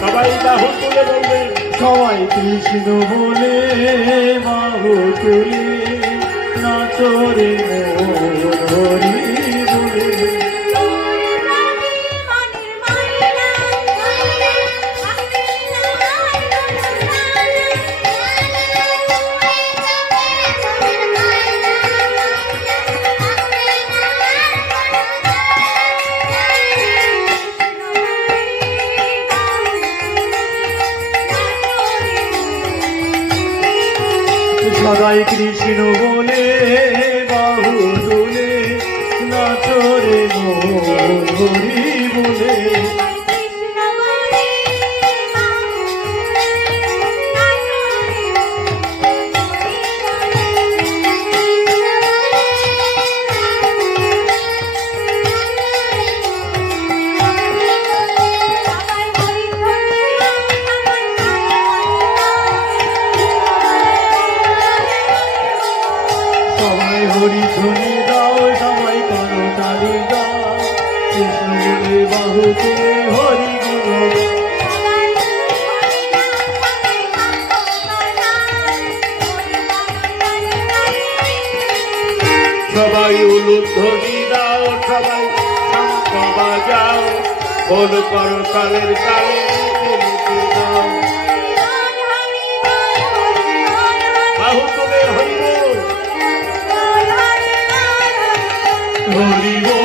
সবাই বাহু তুলে বলবেন, সবাই কৃষ্ণ বলে বাহু তুলে নাচরে মন হরি বলে। সবাই কৃষ্ণ বলে বাহু তুলে নাচরে মন হরি বলে। হরি ধ্বনি দাও সবাই করো তালি গাও, কৃষ্ণ বলে বাহু তুলে হরি গুণ। সবাই উলুধ্বনি দাও, সবাই শঙ্খ বাজাও, বল করো তালের তালে দাও। বাহু তুলে হরি বল, হরি বল।